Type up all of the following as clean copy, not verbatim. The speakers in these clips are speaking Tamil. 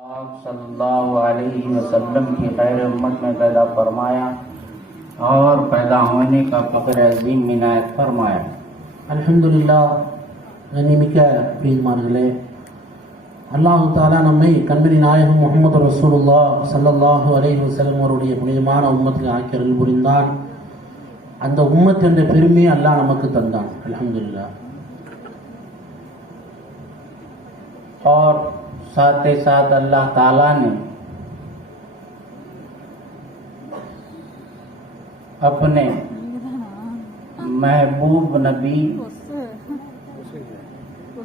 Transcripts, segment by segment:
आप सल्लल्लाहु अलैहि वसल्लम की खैर उम्मत में पैदा फरमाया और पैदा होने का फ़ख्र अज़ीम इनायत फरमाया। அல்ஹம்துலில்லாஹ். கண்ணிமிக்க பிரியமானங்களே, அல்லாஹு தாலா நம்மை கண்மணி நாயகம் முஹம்மது ரசூலுல்லாஹ் ஸல்லல்லாஹு அலைஹி வஸல்லம் அவருடைய புனிதமான உம்மத்தில் ஆக்கி அருள் புரிந்தான். அந்த உம்மத் என்ற பெருமையை அல்லாஹ் நமக்கு தந்தான். அல்ஹம்துலில்லாஹ். और साथ ही साथ अल्लाह ताला ने अपने महबूब नबी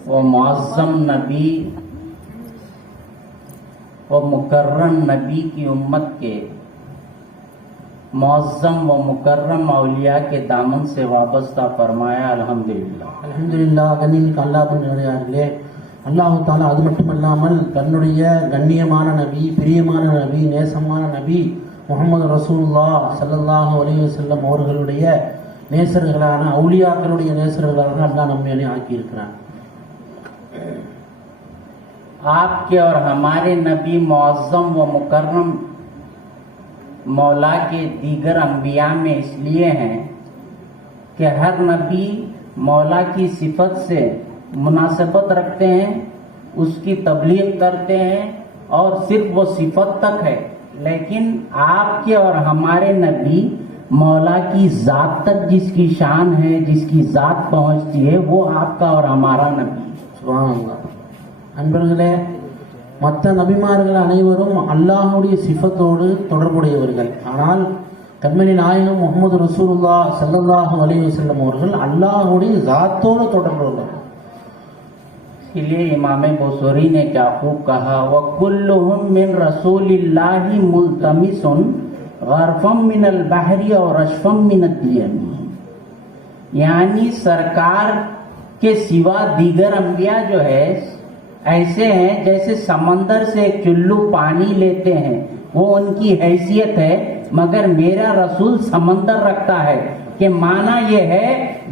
व मुअज़्ज़म नबी व मुकर्रम नबी की उम्मत के मुअज़्ज़म व मुकर्रम औलिया के दामन से वाबस्ता फरमाया। अल्हम्दुलिल्लाह. அல்ஹம்துலில்லாஹ். கண்ணிமிக்க அல்லாஹ்வின் அல்லாஹு தாலா அது மட்டுமல்லாமல் தன்னுடைய கண்ணியமான நபி, பிரியமான நபி, நேசமான நபி முஹம்மது ரசூலுல்லாஹ் ஸல்லல்லாஹு அலைஹி வஸல்லம் அவர்களுடைய நேசர்களான அவுலியாக்களுடைய நேசர்களாக அல்லாஹ் நம்மை ஆக்கியிருக்கிறான். आपके और हमारे नबी मुअज़्ज़म व मुकर्रम मौला के दीगर अंबिया में इसलिए हैं कि हर नबी मौला की सिफत से मुनासिबत रखते हैं, उसकी तबलीग करते हैं और सिर्फ वो सिफत तक है। लेकिन आपके और हमारे नबी मौला की ज़ात तक जिसकी शान है, जिसकी ज़ात पहुंचती है, वो आपका और हमारा नबी। சுப்ஹானல்லாஹ். அன்பர்களே, மற்ற நபிமார்கள் அனைவரும் அல்லாஹுடைய சிஃபத்தோடு தொடர்புடையவர்கள். ஆனால் கண்மணி நாயகம் முஹம்மது ரசூலுல்லாஹ் ஸல்லல்லாஹு அலைஹி வஸல்லம் அவர்கள் அல்லாஹுடைய ज़ातோடு தொடர்புள்ளவர்கள். इसलिए इमाम बुसूरी ने क्या खूब कहा, वकुल्लुहुम मिन रसूलिल्लाहि मुल्तमिसुन गरफम मिनल बहरी और रशफम मिनद यमी। यानी सरकार के सिवा दीगर अंबिया जो है ऐसे हैं जैसे समंदर से एक चुल्लू पानी लेते हैं, वो उनकी हैसियत है, मगर मेरा रसूल समंदर रखता है कि माना ये है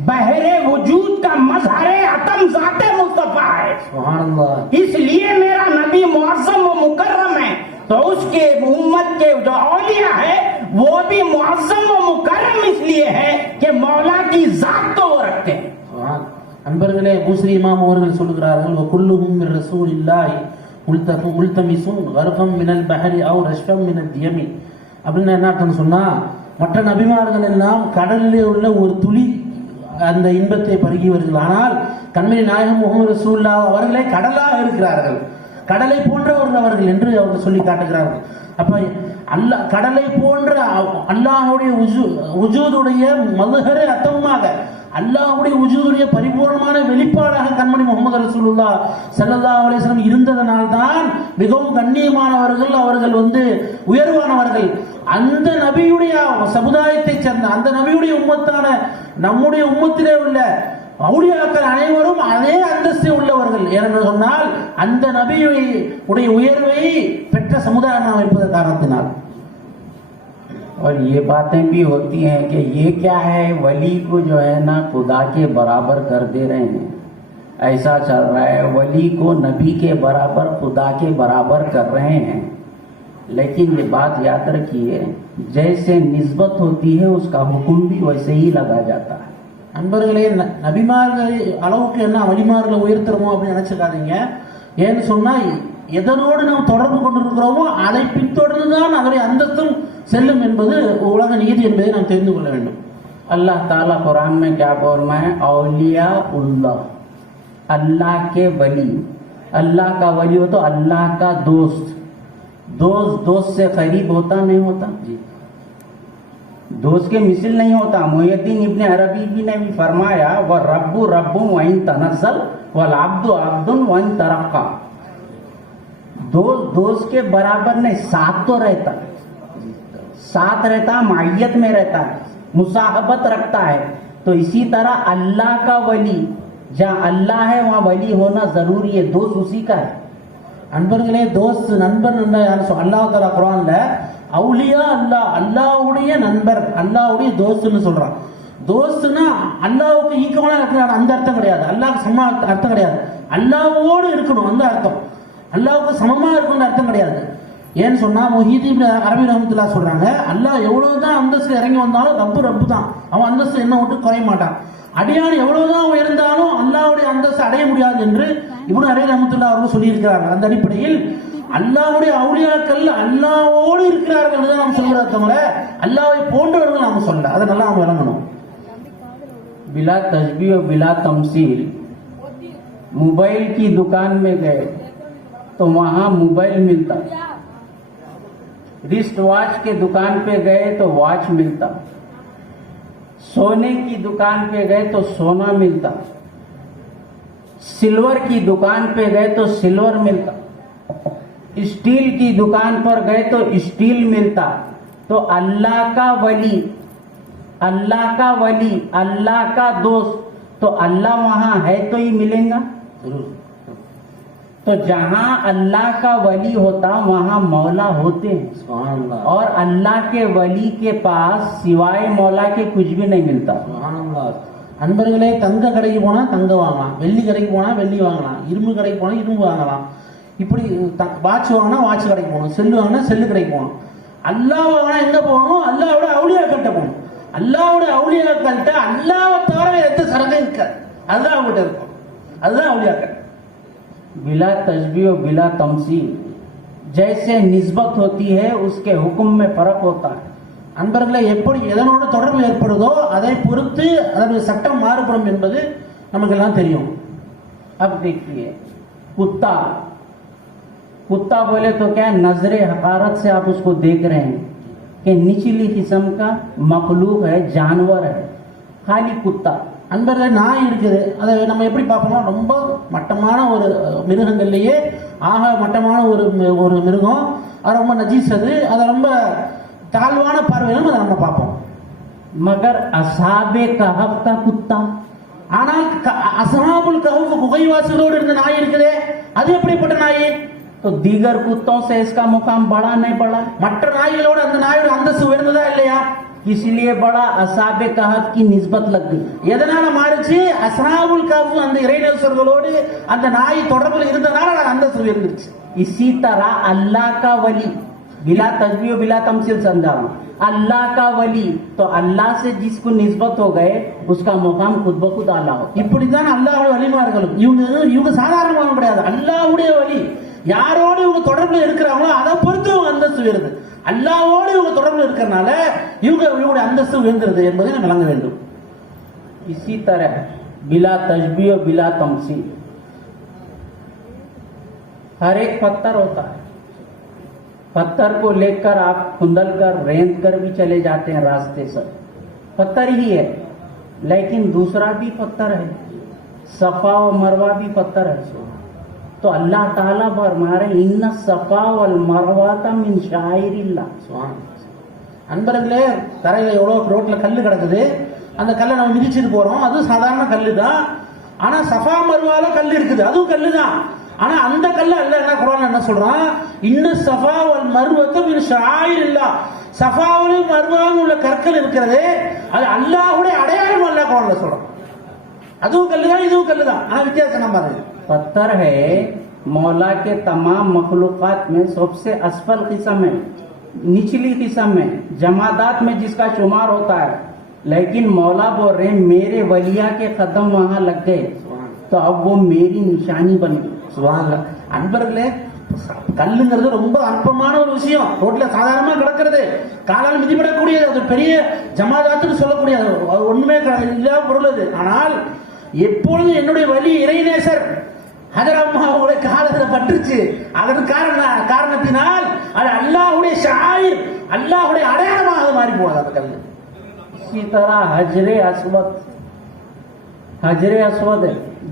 बहरे वजूद का मजहरे अतम ज़ाते मुस्तफा है। सुब्हानल्लाह. इसलिए मेरा नबी मुअज़्ज़म व मुकर्रम है, तो उसके उम्मत के जो औलिया है वो भी मुअज़्ज़म व मुकर्रम इसलिए है कि मौला की ज़ात तो वो रखते हैं। அன்பர்களே, பூஸ்ரி இமாம் அவர்கள் சொல்கிறார்கள், வகுல்லுஹும் மின் ரசூலில்லாஹி முல்தமிசுன் கர்ஃபம் மினல் பஹரி அவ் ரஷ்ஃபம் மினத் யமி. அப்படின்னு என்ன அர்த்தம் சொன்னா, மற்ற நபிமார்கள் எல்லாம் கடலிலே உள்ள ஒரு துளி அந்த இன்பத்தை பருகியவர்கள். ஆனால் கண்மணி நாயகம் முஹம்மது ரசூலுல்லாஹ் அவர்களே கடலாக இருக்கிறார்கள், கடலை போன்றவர்கள் அவர்கள் என்று அவர்கள் சொல்லி காட்டுகிறார்கள். அப்ப அல்லாஹ் கடலை போன்ற அல்லாஹுடைய உஜூதுடைய மதுஹரே அத்தமாக அல்லாஹுடைய உஜூதுடைய பரிபூர்ணமான வெளிப்பாடாக கண்மணி முஹம்மது ரசூலுல்லாஹ் ஸல்லல்லாஹு அலைஹி வஸல்லம் இருந்ததனால்தான் மிகவும் கண்ணியமானவர்கள், அவர்கள் உயர்வானவர்கள். அந்த நபியுடைய சமுதாயத்தை சேர்ந்த அந்த நபியுடைய உம்மத்தான நம்முடைய உம்மத்திலே உள்ள அவுலியாக்கள் அனைவரும் அதே அந்தஸ்தை உள்ளவர்கள். ஏனென்று சொன்னால் அந்த நபியுடைய உயர்வை பெற்ற சமுதாயம் நாம் இருப்பத காரணத்தினால். और ये बातें भी होती हैं कि ये क्या है, वली को जो है ना खुदा के बराबर कर दे रहे हैं, ऐसा चल रहा है। वली को नबी के बराबर, खुदा के बराबर कर रहे हैं। लेकिन ये बात याद रखिए, जैसे निस्बत होती है उसका हुक्म भी वैसे ही लगा जाता है। அன்பர்களே, நபிமார்கள் அளவுக்கு என்ன வலிமார்களை உயர்த்துறோமோ அப்படின்னு நினைச்சுக்காதீங்க. ஏன்னு சொன்னா எதனோடு நாம் தொடர்பு கொண்டிருக்கிறோமோ அதை பின்தொடர்ந்துதான் அதனுடைய அந்தஸ்தும் செல்லும் என்பது உலக நீதி என்பதை நாம் தெரிந்து கொள்ள வேண்டும். अल्लाह ताला कुरान में क्या बोल रहा है, औलिया उल्लाह, अल्लाह के वली। अल्लाह का वली हो तो अल्लाह का दोस्त। दोस्त से करीब होता नहीं होता जी, दोस्त के मिसल नहीं होता। मुहय्यद्दीन इब्ने अरबी भी ने भी फरमाया, वह रब्बु रब्बुन व इन तनज़्ज़ल वल अब्दु अब्दुन व इन तरक्का। दोस्त के बराबर नहीं, साथ तो रहता, साथ रहता, मायत में रहता है, मुसाहबत रखता है। तो इसी तरह अल्लाह का वली, जहाँ अल्लाह है वहाँ वली होना जरूरी है, दोस्त उसी का है। அன்பர்களே, தோஸ்த் நண்பர் அல்லாஹ் தஆலா குர்ஆன்ல அவுலியா அல்லாஹ்வுடைய நண்பர், அல்லாஹ்வுடைய தோஸ்த்னு சொல்றான். தோஸ்த்னா அல்லாஹ்வுக்கு ஈக்குவலா இருக்கிற அந்த அர்த்தம் கிடையாது, அல்லாஹ்க்கு சம அர்த்தம் கிடையாது, அல்லாஹ்வோடு இருக்கணும் அந்த அர்த்தம். அல்லாஹ்வுக்கு சமமா இருக்கும்னு அர்த்தம் கிடையாது. ஏன்னு சொன்னா முஹிதீன் அரபி ரஹ்மத்துல்லாஹ் சொல்றாங்க, அல்லாஹ் எவ்வளவுதான் அந்தஸ்து இறங்கி வந்தாலும் ரப்பு தான், அவன் அந்தஸ்து என்ன விட்டு குறைய மாட்டான். அடியான் எவ்வளவுதான் உயர்ந்தாலும் அல்லாஹ்வுடைய அந்தஸ்து அடைய முடியாது என்று இப்னு அரபி ரஹ்மத்துல்லாஹ் அவர்கள் சொல்லியிருக்கிறார்கள். அந்த அடிப்படையில் அல்லாஹ்வுடைய அவுலியாக்கள் அல்லாஹ்வோடு இருக்கிறார்கள் தான் நாம் சொல்கிறோம், தவிர அல்லாஹ்வை போன்றவர்கள் நாம சொல்ல. அதை நல்லா நாம் விளங்கணும். बिला तशबीह और बिला तमसील, मोबाइल की दुकान में गए तो वहां मोबाइल मिलता, रिस्ट वॉच के दुकान पे गए तो वॉच मिलता, सोने की दुकान पे गए तो सोना मिलता, सिल्वर की दुकान पे गए तो सिल्वर मिलता, स्टील की दुकान पर गए तो स्टील मिलता। तो अल्लाह का वली, अल्लाह का वली, अल्लाह का दोस्त, तो अल्लाह वहां है तो ही मिलेगा। तो जहां अल्लाह का वली होता वहां मौला होते हैं, சுப்ஹானல்லாஹ். और अल्लाह के वली के पास सिवाय मौला के कुछ भी नहीं मिलता। சுப்ஹானல்லாஹ். அன்பர்களே, தங்க கடைக்கு போனா தங்க வாங்கலாம், வெள்ளி கடைக்கு போனா வெள்ளி வாங்கலாம், இரும்பு கடைக்கு போனா இரும்பு வாங்கலாம், இப்படி வாட்ச் வாங்கினா வாட்ச் கடைக்கு போகணும், செல்லு வாங்கினா செல்லு கடைக்கு போகணும். அல்லாஹ் வாங்கினா எங்க போகணும்? அல்லாஹ்வோட அவுலியாக்கள்கிட்ட போகணும். அல்லாஹ்வோட அவுலியாக்கள்கிட்ட அல்லாஹ்வை தவிர வேற எந்த சரகம் இருக்காது, அதுதான் அவங்ககிட்ட இருக்கும், அதுதான் அவுலியாக்கள். बिला तशबीह और बिला तमसील, जैसे निस्बत होती है उसके हुक्म में फर्क होता है। அன்பர்களே, எப்படி எதனோடு தொடர்பு ஏற்படுதோ அதை பொறுத்து அதனுடைய சட்டம் மாறுபடும் என்பது நமக்கு எல்லாம் தெரியும். अब देखिए, कुत्ता, कुत्ता बोले तो क्या, नजरे हकारत से आप उसको देख रहे हैं कि निचली किस्म का मखलूक है, जानवर है, खाली कुत्ता। அன்பர்களே, நாய் இருக்குது, அதை நம்ம எப்படி பார்ப்போம்னா ரொம்ப மட்டமான ஒரு மிருகங்கள்லயே ஆக மட்டமான ஒரு மிருகம், அது ரொம்ப நஜீஸ், அதை ரொம்ப தாழ்வான பார்வையிலும் அதை நம்ம பார்ப்போம். मगर असाबे कहफ का कुत्ता, ஆனால் அஸ்ஹாபுல் கஹஃப் குகைவாசிகளோடு இருந்த நாய் இருக்குதே, அது எப்படிப்பட்ட நாய்? तो दीगर कुत्तों से इसका मुकाम बड़ा नहीं बड़ा, மற்ற நாய்களோடு அந்த நாயோட அந்தஸ்து உயர்ந்ததா இல்லையா? इसलिए बड़ा असाबे कहफ की निस्बत लग गई। எதனால மாறுச்சு? அஸ்ஹாபுல் கஹஃப் அந்த இறைநேசர்களோடு அந்த நாய் தொடர்பில் இருந்தனால அந்தஸ்து உயர்ந்துருச்சு. इसी तरह अल्लाह का वली, बिला तजबीह बिला तमसील समझा रहा हूं, अल्लाह का वली, तो अल्लाह से जिसको निस्बत हो गए उसका मुकाम खुद ब खुद आला हो। இப்படிதான் அல்லாஹ்வுடைய வலிமார்களும் இவங்க சாதாரணமாக கிடையாது, அல்லாஹ்வுடைய வலி யாரோடு இவங்க தொடர்புல இருக்கிறாங்களோ அதை பொறுத்து இவங்க அந்தஸ்து உயருது. அல்லாஹ்வோடு இவங்க தொடர்புல இருக்கிறனால இவங்களுடைய அந்தஸ்து உயர்ந்துருது என்பதை நம்ம விளங்க வேண்டும். इसी तरह बिला तजबीह और बिला तमसील, हर एक पत्थर होता है, पत्थर को लेकर आप खुंदल कर रेंद कर भी चले जाते हैं रास्ते से, पत्थर ही है, लेकिन दूसरा भी पत्थर है, सफा और मरवा भी पत्थर है। तो अल्लाह ताला फरमा रहे इन्ना सफा वल मरवाता मिन शाइरिल्लाह। அன்பர்களே, தரையில எவ்வளவு ரோட்ல கல்லு கிடக்குது, அந்த கல்லை நம்ம மிதிச்சுட்டு போறோம், அது சாதாரண கல்லு தான். ஆனா சஃபா மர்வால கல் இருக்குது, அதுவும் கல்லு தான். ஆனா அந்த கல்ல அல்ல என்ன குர்ஆன்ல என்ன சொல்றான்? இன்ன சஃபா வல் மர்வத மின் ஷாயிரில்லாஹ். சஃபாவிலும் மர்வாவிலும் உள்ள கற்கள் இருக்கிறது, அது அல்லாஹ்வுடைய அடையாளம் அல்லாஹ் குர்ஆன்ல சொல்றான். அதுவும் கல்லு தான், இதுவும் கல்லு தான், ஆனா வித்தியாசம் நம்ம பாருங்க. पत्थर है मौला के तमाम मखलूकात में सबसे असफल किस्म है, निचली किस्म है, जमादात में जिसका शुमार होता है। लेकिन मौला बोल रहे मेरे वलिया के कदम वहां लग गए तो अब वो मेरी निशानी बन गई। சுப்ஹானல்லாஹ். அன்பர்களே, கல்லுங்கிறது ரொம்ப அற்பமான ஒரு விஷயம், ரோட்ல சாதாரணமா கிடக்கிறது, காலால் மிதிப்படக்கூடியது, அது பெரிய ஜமாதாத்துன்னு சொல்லக்கூடியது, அது ஒண்ணுமே இல்லாத பொருள் அது. ஆனால் எப்பொழுது என்னுடைய வலி இறைநேசர் ஹஜர் அம்மாவுடைய காலத்துல பட்டுச்சு, அதன் காரணத்தினால் அது அல்லாஹ்வுடைய ஷாயிர், அல்லாஹ்வுடைய அடையாளமாக அது மாறி போனது அந்த கல்லு. इसी तरह हजरे अस्वद, हजरे अस्वद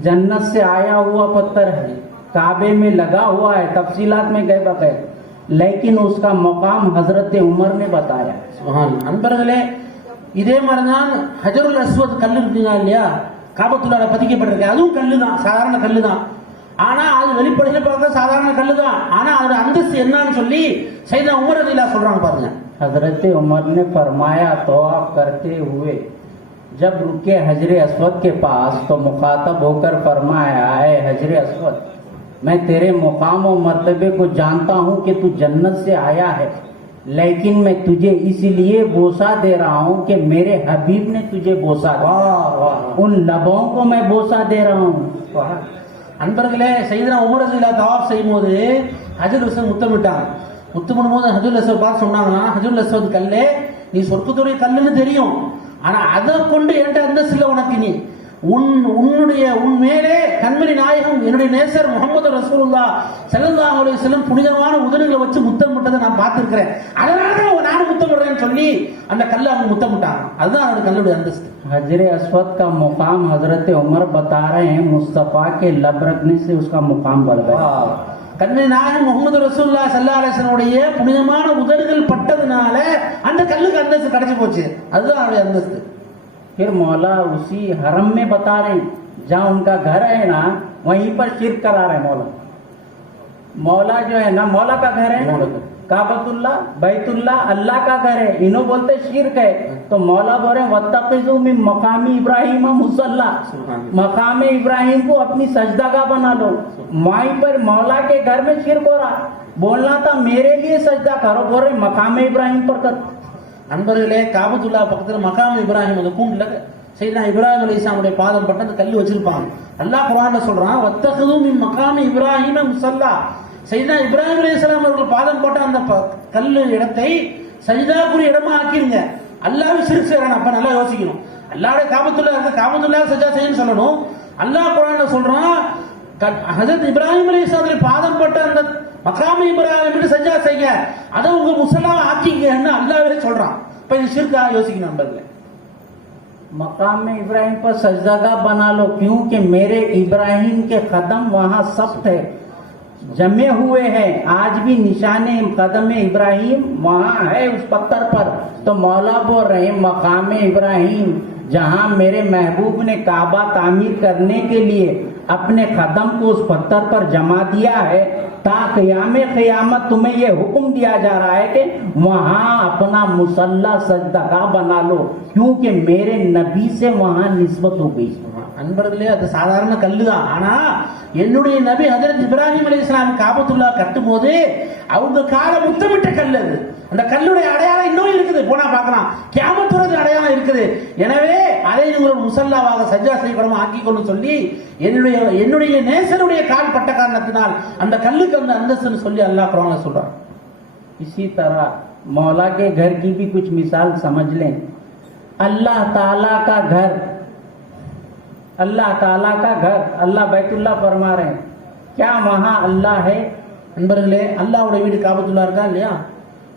जन्नत से आया हुआ पत्थर है, काबे में लगा हुआ है, तफसीलात में गए बगैर, लेकिन उसका मकाम हजरत उमर ने बताया। அன்பர்களே, இதே மாதிரிதான் ஹஜருல் அஸ்வத் கல்லு இருக்குங்க இல்லையா, காபத்துள்ளால பதிக்கப்பட்டிருக்கு, அதுவும் கல்லு தான், சாதாரண கல்லு தான். ஆனா அது வெளிப்படையில பார்க்க சாதாரண கல்லு தான், ஆனா அதோட அந்தஸ்து என்னன்னு சொல்லி சையதுனா உமர் ரலியல்லாஹு சொல்றாங்க பாருங்க. हजरत उमर ने फरमाया तवाफ करते हुए जब रुके हजरे अस्वद के पास तो मुखातब होकर फरमाया है हजरे अस्वद मैं तेरे मुकाम और मर्तबे को जानता हूँ कि तू जन्नत से आया है, लेकिन मैं तुझे इसलिए बोसा दे रहा हूँ कि मेरे हबीब ने तुझे बोसा दिया। वाह वाह उन लबों को मैं बोसा दे रहा हूँ। वाह. அன்பர்களே, சையதுனா உமர் ரலியல்லாஹு தவாப் செய்யும்போது ஹஜ்ருல் அஸ்வத் முத்தமிட்டாங்க. முத்தமிடும் போது ஹஜ்ருல் அஸ்வத் பார்த்து சொன்னாங்கன்னா, ஹஜ்ருல் அஸ்வத் கல்லே, நீ சொர்க்கத்துடைய கல்லுன்னு தெரியும், ஆனா அதை கொண்டு என்கிட்ட அந்தஸ்துல உனக்கு நீ உன் மேலே கண்மணி நாயகம் என்னுடைய நேசர் முகமது ரசூலுல்லாஹ் ஸல்லல்லாஹு அலைஹி வஸல்லம் புனிதமான உதடுகளை வச்சு முத்தமிட்டதை நான் பார்த்திருக்கிறேன், அதனால நானும் முத்தமிடுறேன்னு சொல்லி அந்த கல்லை அவங்க முத்தமிட்டாங்க. அதுதான் அந்த கல்லுடைய அந்தஸ்து. हजरे अस्वद का मुकाम हजरत उमर बता रहे हैं, मुस्तफा के लब रखने से उसका मुकाम बढ़ गया। கண்மணி நாயகம் முகமது ரசூலுல்லாஹ் ஸல்லல்லாஹு அலைஹி வஸல்லம் புனிதமான உதடுகள் பட்டதுனால அந்த கல்லுக்கு அந்தஸ்து கிடைச்சு போச்சு. அதுதான் அவருடைய அந்தஸ்து. फिर मौला उसी हरम में बता रहे हैं, जहाँ उनका घर है ना, वहीं पर शिरक करा रहे हैं। मौला जो है ना, मौला का घर है, काबतुल्लाह बैतुल्लाह अल्लाह का घर है, इन्हों बोलते शिरक है। तो मौला बोल रहे हैं वत्तखिज़ू मिन मकामी इब्राहिम मुसल्ला, मकाम इब्राहिम को अपनी सजदागाह बना लो। वहीं पर मौला के घर में शिरक हो रहा, बोलना था मेरे लिए सजदा करो, बोल रहे मकाम इब्राहिम पर कर। அன்பர்களே, காபத்துல்லா பக்கத்தில் மகாம் இப்ராஹிம் அந்த கூண்டுல சையதுனா இப்ராஹிம் அலைஹிஸ்ஸலாமுடைய பாதம் பட்டு அந்த கல் வச்சிருப்பாங்க. அல்லாஹ் குர்ஆன்ல சொல்றான், வத்தഖது மின் மகாமி இப்ராஹிம முஸல்லா, சையதுனா இப்ராஹிம் அலைஹிஸ்ஸலாம் அவர்கள் பாதம் போட்ட அந்த கல்லு இடத்தை சஜிதாக்குரிய இடமா ஆக்கிருங்க. அல்லாஹ் ஷிர்க் செய்றான். அப்ப நல்லா யோசிக்கணும். அல்லாஹ்வுடைய காபத்துல்லா இருக்கு, காபத்துல்லா சஜா செய்யன்னு சொல்லணும். அல்லாஹ் குர்ஆன்ல சொல்றான், ஹஜரத் இப்ராஹிம் அலைஹிஸ்ஸலாமுடைய பாதம் பட்ட அந்த மகாமி இப்ராஹிம் சஜா செய்ய, அதை உங்க முஸல்லாவை ஆக்கிங்கன்னு அல்லாஹ்வே சொல்றான். இப்ப இது ஷிர்கா யோசிக்கணும் நண்பர்களே. मकाम में इब्राहिम पर सजदागाह बना लो, क्योंकि मेरे इब्राहिम के कदम वहां सख्त है, जमे हुए हैं, आज भी निशाने कदम इब्राहिम वहां है उस पत्थर पर। तो मौला बोल रहे मकाम इब्राहिम जहां मेरे महबूब ने काबा तामीर करने के लिए अपने कदम को उस पत्थर पर जमा दिया है, ता क़यामे क़यामत तुम्हें ये हुक्म दिया जा रहा है कि वहां अपना मुसल्ला सजदागाह बना लो, क्योंकि मेरे नबी से वहां निस्बत हो गई। அன்பர்களே, அது சாதாரண கல்லு தான். ஆனா என்னுடைய நபி ஹஜரத் இப்ராஹிம் அலைஹிஸ்ஸலாம் காபத்துல்லா கட்டும் போது அவங்க கால முத்தமிட்ட கல் அது. அந்த கல்லுடைய அடையாளம் இன்னும் இருக்குது, போனா பார்க்கலாம். கியாமத் வரைக்கும் அடையாளம் இருக்குது. எனவே அதை உங்களோட முசல்லாவாக சஜ்ஜா செய்யக்கூடாம ஆக்கிக்கொண்டு சொல்லி என்னுடைய நேசருடைய கால் பட்ட காரணத்தினால் அந்த கல்லுக்கு அந்த அந்தஸ்துன்னு சொல்லி அல்லாஹ் குர்ஆன்ல சொல்றான். इसी तरह मौला के घर की भी कुछ मिसाल समझ लें। अल्लाह ताला का घर, अल्लाह ताला का घर, अल्लाह बैतुल्लाह फरमा रहे हैं, क्या वहां अल्लाह है? நண்பர்களே, அல்லாஹ்வுடைய வீடு காபத்துல்லா இருக்கா இல்லையா?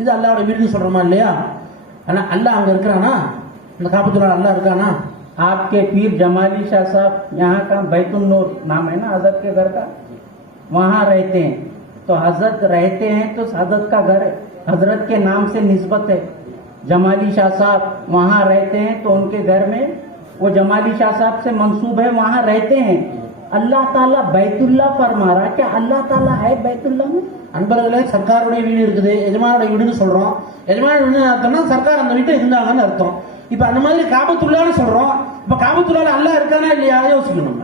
இது அல்லாஹ்வுடைய வீடுன்னு சொல்றோமா இல்லையா? ஆனா அல்லாஹ் அங்க இருக்கிறானா? அந்த காபத்துல்லா அல்லாஹ் இருக்கானா? आपके पीर जमाली शाह साहब यहाँ का बैतुल नूर नाम है ना हजरत के घर का, वहां रहते हैं। तो हजरत रहते हैं तो हजरत का घर है, हजरत के नाम से निस्बत है। जमाली शाह साहब वहां रहते हैं तो उनके घर में वो जमाली शाह साहब से मंसूब है, वहां रहते हैं। अल्लाह ताला बैतुल्लाह फरमा रहा, क्या अल्लाह ताला है बैतुल्लाह में? அன்பர்களே, சர்க்காருடைய வீடு இருக்குது, எஜமானுடைய வீடுன்னு சொல்றோம். எஜமான வீடு அர்த்தம்னா சர்க்கார் அந்த வீட்டை இருந்தாங்கன்னு அர்த்தம். இப்ப அந்த மாதிரி காபத்துல்லான்னு சொல்றோம். இப்ப காபத்துல்லால அல்லாஹ் இருக்கானா இல்லையா யோசிக்கணும்.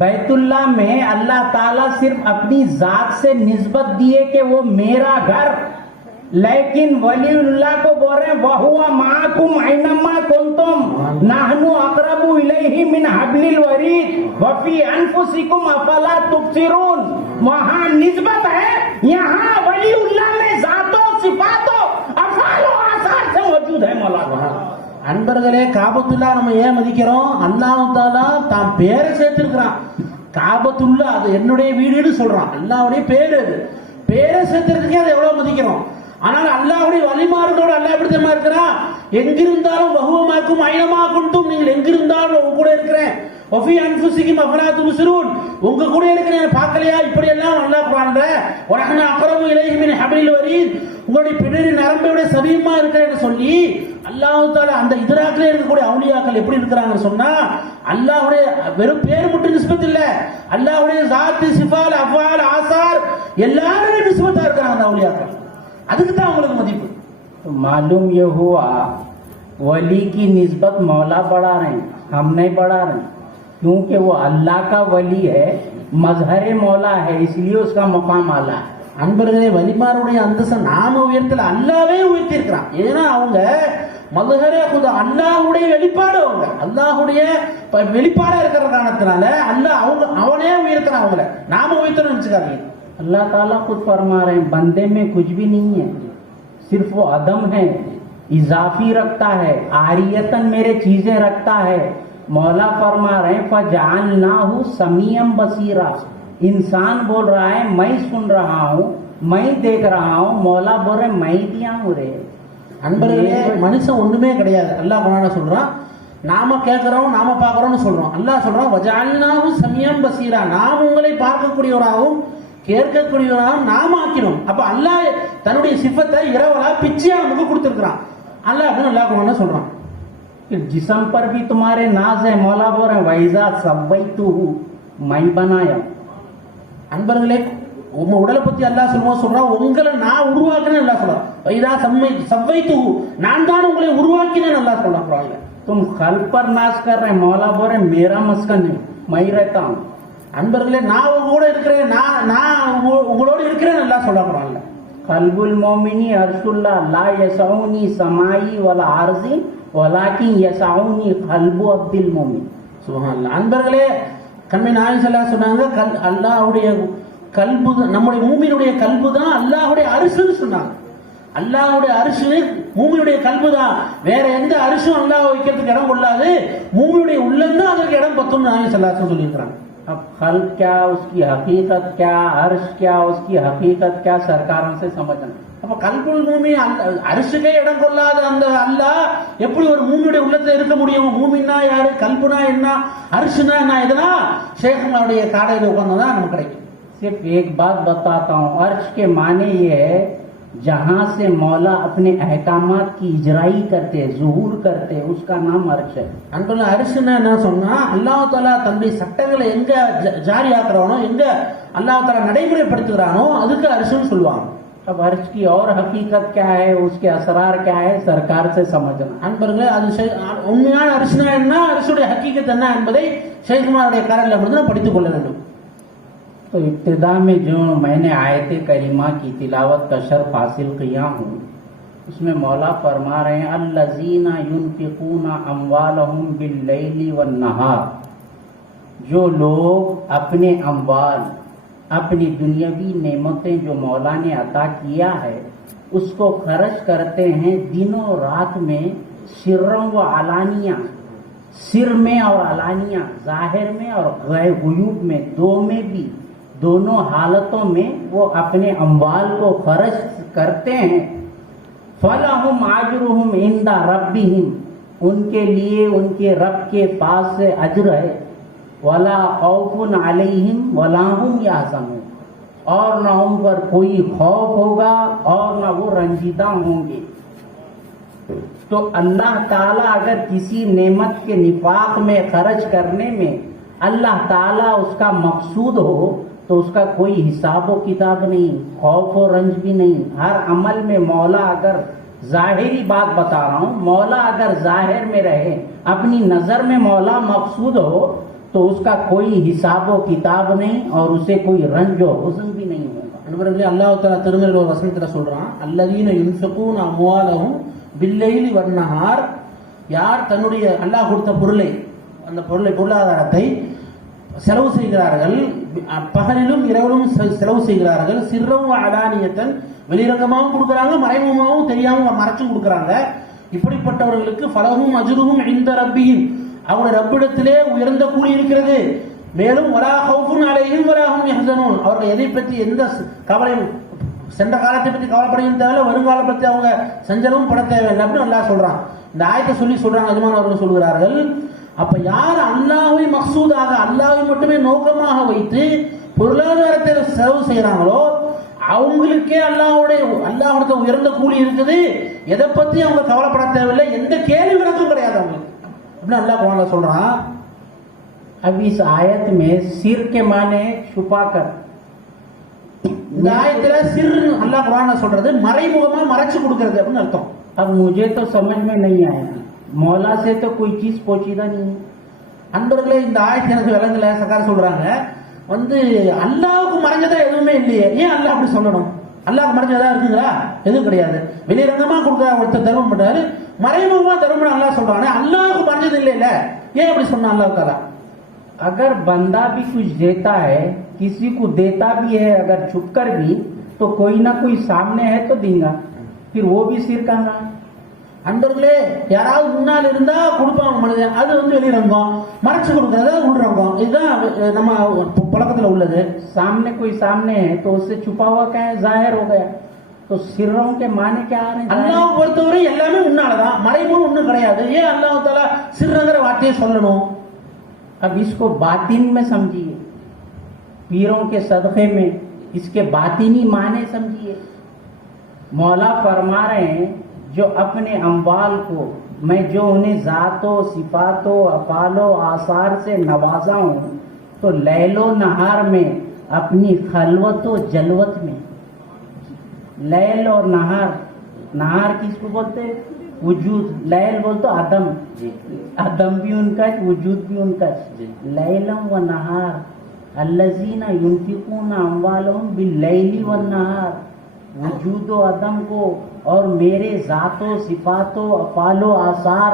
बैतुल्लाह में अल्लाह ताला सिर्फ अपनी जात से निस्बत दिए कि वो मेरा घर, लेकिन वलीउल्लाह को बोल रहे वहुवा माकुम ऐनमा कुंतुम नहनु अक़रबु इलैहि मिन हब्लिल वरीद वफी अनफुसिकुम अफला तुबसिरून। वहां निस्बत है, यहाँ वलीउल्लाह में जातों सिफातों अफ़ाल आसार से मौजूद है मौला। அன்பர்களே, காபத்துல்லா நம்ம ஏன் மதிக்கிறோம்? அல்லாஹ் தாலா தான் பேரை சேர்த்திருக்கிறான். காபத்துல்லா அது என்னுடைய வீடுன்னு சொல்றான். அல்லாஹ்வுடைய பேரு, அது பேரை சேர்த்திருக்கே அதை எவ்வளவு மதிக்கிறோம். ஆனால் அல்லாஹ்வுடைய வழிமாறுகளோடு அல்லாஹ் எப்படி தெரியுமா இருக்கிறான்? எங்கிருந்தாலும் வஹுவமாக்கும் ஐனமாக்கும், நீங்கள் எங்கிருந்தாலும் உங்க கூட இருக்கிறேன். வஃபி அன்ஃபுசிக்கும் அஃபலா துப்சிரூன், உங்க கூட இருக்கிறேன் பார்க்கலையா? இப்படி எல்லாம் அல்லாஹ் குர்ஆன்ல வனஹ்னு அக்ரபு இலைஹி மின் ஹப்லில் வரீத், உங்களுடைய பின்னணி நரம்பையோட சமீபமா இருக்கிறேன்னு சொல்லி அல்லாஹ் தாலா அந்த இதராக்கிலே இருக்கக்கூடிய அவுலியாக்கள் எப்படி இருக்கிறாங்கன்னு சொன்னா, அல்லாஹ்வுடைய வெறும் பேர் மட்டும் நிஸ்பத் இல்ல, அல்லாஹ்வுடைய ஸாத் சிஃபால் அஃபால் ஆசார் எல்லாரும் நிஸ்பத்தா இருக்கிறாங்க அந்த அவுலியாக்கள். அதுக்கு தான் உங்களுக்கு மதிப்பு. तो मालूम ये हुआ वली की निस्बत मौला बढ़ा रहे हैं, हम नहीं बढ़ा रहे, क्योंकि वो अल्लाह का वली है। मजहर मौला है, इसलिए उसका मुकाम आला है। அன்பர்களே, வலிமாருடைய அந்தஸ்தை நாம உயர்த்தல, அல்லாவே உயர்த்தி இருக்கிறான். ஏன்னா அவங்க மதுஹரே குத அல்லாஹ்வுடைய வெளிப்பாடு, அவங்க அல்லாஹ்வுடைய வெளிப்பாடா இருக்கிற காரணத்தினால அல்லாஹ் அவனே உயர்த்துறான், அவங்கள நாம உயர்த்தணும்னு நினைச்சுக்காதீங்க. अल्लाह ताला खुद फरमा रहे हैं, बंदे में कुछ भी नहीं है, सिर्फ वो अदम है, इजाफी रखता है, आरियतन मेरे चीजें रखता है। मौला फरमा रहे हैं फजअलनाहु समीअम बसीरा, इंसान बोल रहा है मैं सुन रहा हूँ, मैं देख रहा हूँ, मौला बोल रहे मैं दिया हूँ रे। அன்பர்களே, மனுஷன் ஒண்ணுமே கிடையாது. அல்லாஹ் குர்ஆன்ல சொல்றான், நாம கேட்கிறோம் நாம பார்க்கிறோம்னு சொல்றோம். அல்லாஹ் சொல்றான் வஜஅல்னாஹு சமியன் பசீரா, நாம் உங்களை பார்க்கக்கூடியவராகவும் கேட்கக்கூடியவராகவும் நாம் ஆக்கினோம். அப்ப அல்லாஹ் தன்னுடைய சிஃபத்தை இரவலா பிச்சையா நமக்கு கொடுத்திருக்கிறான். அல்லாஹ் அப்படின்னு அல்லாஹ் குர்ஆன்ல சொல்றான். जिस्म पर भी तुम्हारे नाज है, मौला बोल रहे वैजा सव्वैतुहु, मैं बनाया। அன்பர்களே, உங்க உடலை பத்தி அல்லாஹ் சொல்றான், உங்களை நான் உருவாக்கினேன் அல்லாஹ் சொல்றான். வைதா சவ்வைத்துஹு, நான் தான் உங்களை உருவாக்கினேன் அல்லாஹ் சொல்றான் குர்ஆன்ல. तुम खल पर नाश कर रहे, मौला बोल रहे मेरा मस्कन है, मैं रहता हूँ। அன்பர்களே, நான் உங்க கூட இருக்கிறேன், நான் உங்களோட இருக்கிறேன் அல்லாஹ் சொல்றான் குர்ஆன்ல. कल्बुल मोमिनी अर्शुल्ला ला यसऊनी समाई वला आरजी वलाकिन यसऊनी कल्बु अब्दिल मोमिन। சுப்ஹானல்லாஹ். அன்பர்களே, கண்மை நாயகம் ஸல்லல்லாஹு அலைஹி சொன்னாங்க, அல்லாஹ்வுடைய கல்பு, நம்முடைய மூமினுடைய கல்பு தான் அல்லாஹ்வுடைய அரிசுன்னு சொன்னாங்க. அல்லாஹ்வுடைய அரிசு மூமினுடைய கல்பு தான், வேற எந்த அரிசும் அல்லாஹ் வைக்கிறதுக்கு இடம் கொள்ளாது, மூமினுடைய உள்ளம் தான் அதற்கு இடம் பத்தும்னு நாயகம் ஸல்லல்லாஹு அலைஹி சொல்லியிருக்கிறாங்க. अब खल क्या, उसकी हकीकत क्या, अर्श क्या, उसकी हकीकत क्या, सरकारों से समझना। அப்ப கல்புல் மூமி அரிசுக்கே இடம் கொள்ளாத அந்த அல்லாஹ் எப்படி ஒரு மூமியுடைய உள்ளத்துல இருக்க முடியும்? மூமின்னா யாரு, கல்புனா என்ன, அரிசுனா என்ன, இதனா ஷேഖுடைய காடையில உட்கார்ந்ததான் நமக்கு கிடைக்கும். सिर्फ एक बात बताता हूँ, अर्श के माने ये है जहां से मौला अपने अहकामात की इजराई करते, ज़ुहूर करते, उसका नाम अर्श है। அன்புள்ள அரிசுன்னா என்ன சொன்னா, அல்லாஹ் தஆலா தன்னுடைய சட்டங்களை எங்க ஜாரி ஆக்குறானோ, எங்க அல்லாஹ் தஆலா நடைமுறைப்படுத்துகிறானோ அதுக்கு அரிசுன்னு சொல்லுவாங்க. अब अर्श की और हकीकत क्या है, उसके असरार क्या है, सरकार से समझना। அன்பர்களே, அது உண்மையான அரிசுனா என்ன, அரிசுடைய ஹக்கீகத் என்ன என்பதை ஷேഖுமாருடைய கரல்ல இருந்து படித்துக் கொள்ள வேண்டும். तो इब्तिदा में जो मैंने आयत करीमा की तिलावत का शर्फ हासिल किया हूँ, उसमें मौला फरमा रहे हैं अल्लज़ीना युनफिकूना अम्वालहुम बिल्लैली वन्नहार, जो लोग अपने अम्वाल, अपनी दुनियावी नेमतें जो मौला ने अता किया है उसको खर्च करते हैं दिनों रात में, सिर्रम व अलानिया, सिर में और अलानिया, जाहिर में और गैब में, दो में भी, दोनों हालतों में वो अपने अम्वाल को खर्च करते हैं। फलहुम अजरुहुम इंदा रब्बिहिम, उनके लिए उनके रब के पास से अज्र है। वला खौफुन अलैहिम वला हुम यहज़नून, और न उन पर कोई खौफ होगा और न वो रंजीदा होंगे। तो अल्लाह ताला अगर किसी नेमत के निफाक में खर्च करने में अल्लाह ताला उसका मकसूद हो तो उसका कोई हिसाब व किताब नहीं, खौफ और रंज भी नहीं। हर अमल में मौला अगर, जाहिरी बात बता रहा हूँ, मौला अगर जाहिर में रहे, अपनी नजर में मौला मकसूद हो तो उसका कोई हिसाब व किताब नहीं और उसे कोई रंज व हुज़्न भी नहीं होगा। அன்பர்களே, அல்லாஹ் தஆலா திருமறையில ஒரு வசனத்துல சொல்றான், அல்லதீன யுன்ஃபிகூன அம்வாலஹும் பில்லைலி வன்னஹார், யார் தன்னுடைய அல்லாஹ் கொடுத்த பொருளை, அந்த பொருளாதாரத்தை செலவு செய்கிறார்கள், பகலிலும் இரவிலும் செலவு செய்கிறார்கள், சிர்ரம் அலானியத்தன், வெளிரங்கமாகவும் கொடுக்கறாங்க, மறைமுகமாகவும் தெரியாம மறைச்சும் கொடுக்கறாங்க. இப்படிப்பட்டவர்களுக்கு ஃபலஹும் அஜ்ருஹும் இன்த ரப்பிஹிம், அவருடைய ரப்பிடத்திலே உயர்ந்த கூலி இருக்கிறது. மேலும் வலா ஹௌஃபுன் அலைஹிம் வலா ஹும் யஹ்ஸனூன், அவர்கள் எதை பற்றி எந்த கவலையும், சென்ற காலத்தை பற்றி கவலைப்படையும் தேவையில்லை, வருங்கால பற்றி அவங்க செஞ்சலும் பட தேவையில்லை அப்படின்னு அல்லாஹ் சொல்றான். இந்த ஆயத்தை சொல்றாங்க, அஜ்மான் அவர்கள் சொல்கிறார்கள், அப்ப யார் அல்லாஹ்வை மக்சூதாக, அல்லாஹ்வை மட்டுமே நோக்கமாக வைத்து பொருளாதாரத்தை செலவு செய்யறாங்களோ அவங்களுக்கே அல்லாஹ்வுடைய உயர்ந்த கூலி இருக்குது. எதை பத்தி அவங்க கவலைப்பட தேவையில்லை, எந்த கேள்வி விளக்கம் கிடையாது அவங்களுக்கு அப்படின்னு அல்லாஹ் குர்ஆன்ல சொல்றான். अब इस आयत में सिर के माने छुपा कर, இந்த ஆயத்துல சிர் அல்லாஹ் குர்ஆன்ல சொல்றது மறைமுகமா மறைச்சு கொடுக்கிறது அப்படின்னு அர்த்தம். अब मुझे तो समझ में नहीं आया, मौला से तो कोई चीज पोचीदा नहीं है। அன்பர்களே, இந்த ஆயத்து எனக்கு விளங்கல. சக்கார் சொல்றாங்க, வந்து அல்லாஹ்வுக்கு மறைஞ்சதா எதுவுமே இல்லையே, ஏன் அல்லாஹ் அப்படி சொல்லணும்? அல்லாஹ்வுக்கு மறைஞ்சதா இருக்குங்களா? எதுவும் கிடையாது. வெளிரங்கமா கொடுக்குற ஒருத்தர் தர்மம் பண்றாரு, மறைமுகமா தர்மம் அல்லாஹ் சொல்றானே, அல்லாஹ்வுக்கு மறைஞ்சது இல்லையில, ஏன் அப்படி சொன்னா அல்லாஹ் தாலா? अगर बंदा भी कुछ देता है, किसी को देता भी है, अगर छुप कर भी, तो कोई ना कोई सामने है तो देगा, फिर वो भी सिर कहाँ? அன்பர்களே, யாராவது முன்னால் இருந்தா கொடுப்பாங்க மனிதன், அது வந்து வெளிரங்கம். மறைச்சு கொடுக்கறது உள்ரங்கம். இதுதான் நம்ம பழக்கத்துல உள்ளது. सामने कोई सामने है तो उससे छुपा हुआ क्या है, जाहिर हो गया. तो सिरों के माने क्या आ रहे हैं? அல்லாஹ் பொறுத்தவரை எல்லாமே முன்னாலதான், மறைமுகம் ஒண்ணும் கிடையாது. ஏன் அல்லாஹ் தாலா சிறுங்கிற வார்த்தையை சொல்லணும்? अब इसको बातिन में समझिए, पीरों के सदक़े में इसके बातिनी माने समझिए. मौला फरमा रहे हैं, जो अपने अम्वाल को मैं जो उन्हें ज़ातों सिफातों अफ़ालो आसार से नवाजा हूं, तो लैलो नहार में अपनी खलवत व जलवत में. लैल और नहार, नहार किसको बोलते हैं? वजूद. लैल बोल तो आदम, आदम भी उनका है, वजूद भी उनका है. लैलम व नहार अल्लज़ीना युनफिकूना अम्वालहुम बिल्लैली व नहार. वजूद व आदम को और मेरे ज़ातों सिफातों अफ़ालो आसार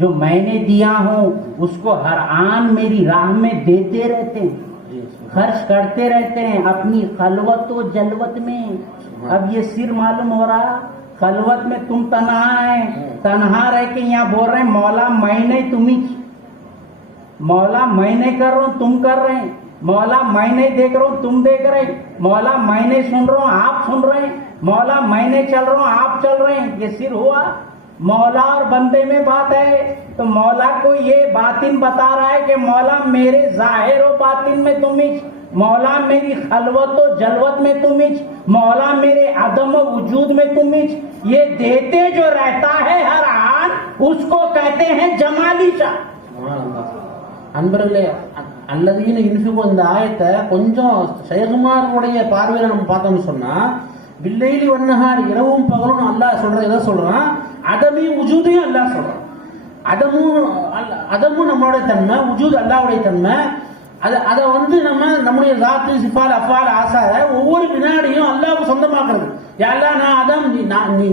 जो मैंने दिया हूँ, उसको हर आन मेरी राह में देते रहते हैं, खर्च करते रहते हैं अपनी खलवत व जलवत में. अब ये सिर मालूम हो रहा, खलवत में तुम तन्हा है, तन्हा रह के यहाँ बोल रहे हैं मौला मैं नहीं तुम ही. मौला मैं नहीं कर रहा हूँ तुम कर रहे हैं. मौला मैं नहीं देख रहा हूँ तुम देख रहे हैं. मौला मैं नहीं सुन रहा हूँ आप सुन रहे हैं. मौला मैं नहीं चल रहा हूँ आप चल रहे हैं. ये सिर हुआ. मौला और बंदे में बात है, तो मौला को ये बातिन बता रहा है कि मौला मेरे जाहिर व बातिन में तुम ही, मौला मेरी खलवत व जलवत में तुम ही, मौला मेरे अदम व वजूद में तुम ही. ये देते जो रहता है हर आन, उसको कहते हैं जमाली शाह. அன்பர்களே, அல்லதீன யுன்ஃபிகூன் இந்த ஆயத்தை கொஞ்சம் ஷைகுமாருடைய பார்வையில நம்ம பார்த்தோம்னு சொன்னா, பில்லைலி வன்னஹார் இரவும் பகலும் அல்லாஹ் சொல்றது எதை சொல்றான்? அதமையும் உஜூதையும் அல்லாஹ் சொல்றான். அதமும் நம்மளுடைய தன்மை, உஜூத் அல்லாஹ்வுடைய தன்மை. அதை வந்து நம்ம நம்முடைய ஜாத்து சிஃபால் அஃபால் ஆசார ஒவ்வொரு வினாடியும் அல்லாஹ்வுக்கு சொந்தமாக்குறது. யாரெல்லாம் நான் அதம்,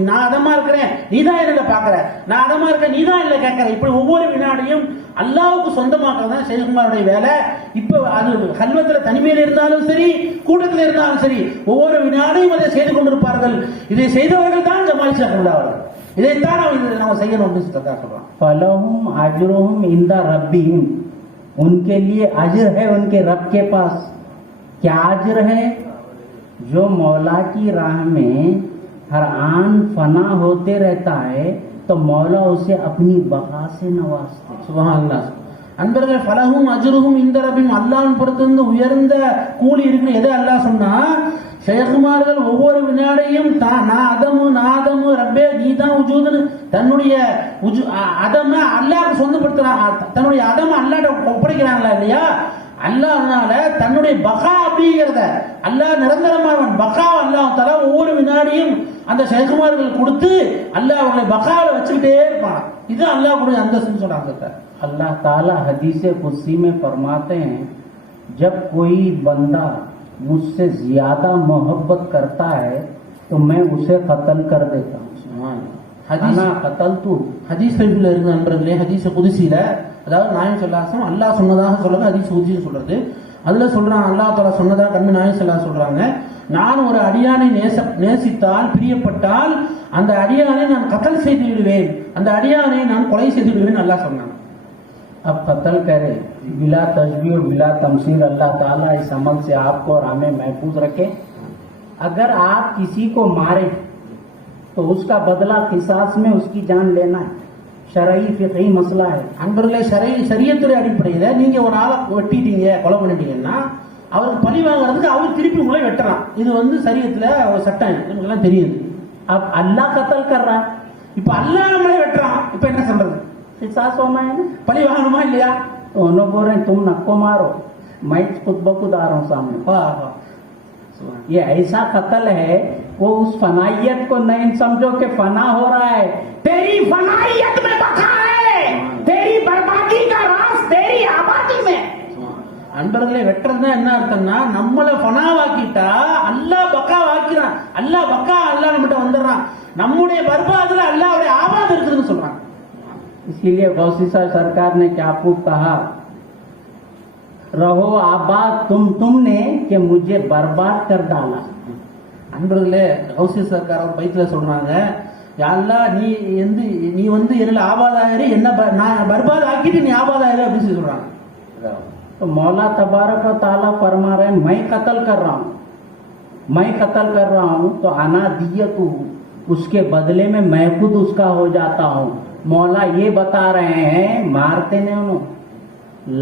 நான் அதமா இருக்கிறேன், நீ தான் என்ன பாக்குற, நான் அதமா இருக்கேன், நீ தான் இல்ல கேட்கற. இப்படி ஒவ்வொரு வினாடியும் அல்லாஹ்வுக்கு சொந்தமாக்குறது தான் ஷைகுமாருடைய வேலை. இப்ப அது கல்வத்துல தனிமையில் இருந்தாலும் சரி, கூட்டத்தில் இருந்தாலும் சரி, ஒவ்வொரு வினாடியும் அதை செய்து கொண்டிருப்பார்கள். இதை செய்தவர்கள் தான் ஜமால் ஷேக் உள்ளவர்கள். இதைத்தான் நம்ம செய்யணும் அப்படின்னு சொல்றான். फलहुम अजरुहुम इंदा रब्बिहिम, उनके लिए अजर है उनके रब के पास. क्या अजर है? जो मौला की राह में हर आन फना होते रहता है, तो मौला उसे अपनी बका से नवाजते. சுப்ஹான் அல்லாஹ். அன்பர்களே, ஃபலஹும் அஜ்ருஹும் இந்த ரப்பிம், அல்லாஹ்வின் புறத்திலிருந்து உயர்ந்த கூலி இருக்கு. எதை அல்லாஹ் சொன்னா, ஷேகுமார்கள் ஒவ்வொரு வினாடியும் நான் அதமு ரப்பே நீ தான் உஜூதுன்னு தன்னுடைய அதம அல்லாஹ்க்கு சொந்தப்படுத்துறாங்க. தன்னுடைய அதம அல்லாஹ்ட்ட ஒப்படைக்கிறாங்களா இல்லையா? அல்லாஹ்னால தன்னுடைய பகா அப்படிங்கிறத, அல்லாஹ் நிரந்தரமானவன், பகா அல்லாஹ் தஆலா ஒவ்வொரு வினாடியும் அந்த ஷேகுமார்கள் கொடுத்து அல்லாஹ் அவங்களை பகாவில் வச்சுக்கிட்டே இருப்பான். இது அல்லாஹ்வுடைய அந்தஸ்துன்னு சொல்றாங்க. अल्लाह ताला हदीस कुदसी में फरमाते हैं, जब कोई बंदा मुझसे ज्यादा मोहब्बत करता है तो मैं उसे कत्ल कर देता हूँ. कत्ल तू ஹதீஸ் ஷரீஃப்ல இருக்கு நண்பர்களே. ஹதீஸ் குதுசில, அதாவது நாயகம் ஸல்லல்லாஹு அலைஹி வஸல்லம் அல்லாஹ் சொன்னதாக சொல்றது ஹதீஸ் குதுசி சொல்றது. அதுல சொல்றான், அல்லாஹ் தஆலா சொன்னதா கண்மணி நாயகம் ஸல்லல்லாஹு அலைஹி சொல்றாங்க, நான் ஒரு அடியானை நேசித்தால் பிரியப்பட்டால் அந்த அடியானை நான் கத்தல் செய்து விடுவேன், அந்த அடியானை நான் கொலை செய்து விடுவேன் அல்லாஹ் சொன்னாங்க. अब कत्ल करे बिला तजबीह और बिला तमसीर, अल्लाह ताला इस अमल से आपको और हमें महफूज रखे. अगर आप किसी को मारे तो उसका बदला किसास में उसकी जान लेना है. शरई फिक़ही मसला है. அன்பர்களே, ஷரியத்துடைய அடிப்படையில நீங்க ஒரு ஆளை வெட்டிட்டீங்க, கொலை பண்ணிட்டீங்கன்னா அவருக்கு பழி வாங்குறதுக்கு அவர் திருப்பி உங்களை வெட்டலாம். இது வந்து ஷரியத்துல ஒரு சட்டம், நமக்கு எல்லாம் தெரியுது. अब अल्लाह कत्ल कर रहा है, இப்ப அல்லாஹ் நம்மளை வெட்டுறான், இப்ப என்ன சொல்றது? किसास होना है ना. பழி வாங்கணுமா இல்லையா? तो उन्होंने बोल रहे हैं तुम नको मारो, मैं खुद बखुद आ रहा हूँ सामने. ये ऐसा कत्ल है, वो उस फनाइयत को नहीं समझो कि फना हो रहा है. तेरी फनाइयत में बका है, तेरी बर्बादी का राज तेरी आबादी में. அன்பர்களே வெட்டுறதுனா என்ன அர்த்தம்னா நம்மள ஃபனாவாக்கிட்டா அல்லாஹ் பக்காவாக்கிறான். அல்லாஹ் நம்மகிட்ட வந்துடுறான். நம்முடைய பர்பாதுல அல்லாஹ்வுடைய ஆபாத் இருக்குதுன்னு சொல்றான். इसीलिए गौसीसा सरकार ने क्या खूब कहा, रहो आबाद तुमने कि मुझे बर्बाद कर डाला. அன்பர்களே கௌசி சர்க்கார் அவர் பைத்துல சொல்றாங்க, யா அல்லாஹ் நீ வந்து என்ன ஆபாதாயிரு, என்ன நான் பர்பாத் ஆக்கிட்டு நீ ஆபாதாயிரு அப்படின்னு சொல்றாங்க. तो मौला तबारक व ताला फरमा रहे हैं, मैं कत्ल कर रहा हूं तो अना दियतु, उसके बदले में मैं खुद उसका हो जाता हूं. मौला ये बता रहे हैं, मारते नहीं उन्होंने,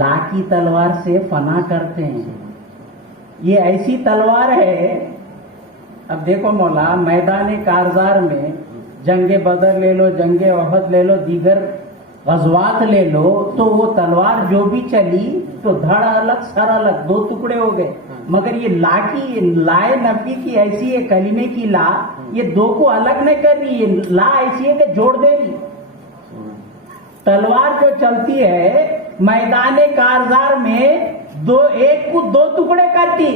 ला की तलवार से फना करते हैं. ये ऐसी तलवार है. अब देखो मौला, मैदान कारजार में जंगे बदर ले लो, जंगे ओहद ले लो, दीगर गजवात ले लो, तो वो तलवार जो भी चली तो धड़ अलग सर अलग, दो टुकड़े हो गए. मगर ये लाए नबी की ऐसी है, कलीमे की ला, ये दो को अलग नहीं कर रही. ये ला ऐसी है कि जोड़ दे रही. तलवार जो चलती है मैदान कारजार में, एक को दो टुकड़े करती,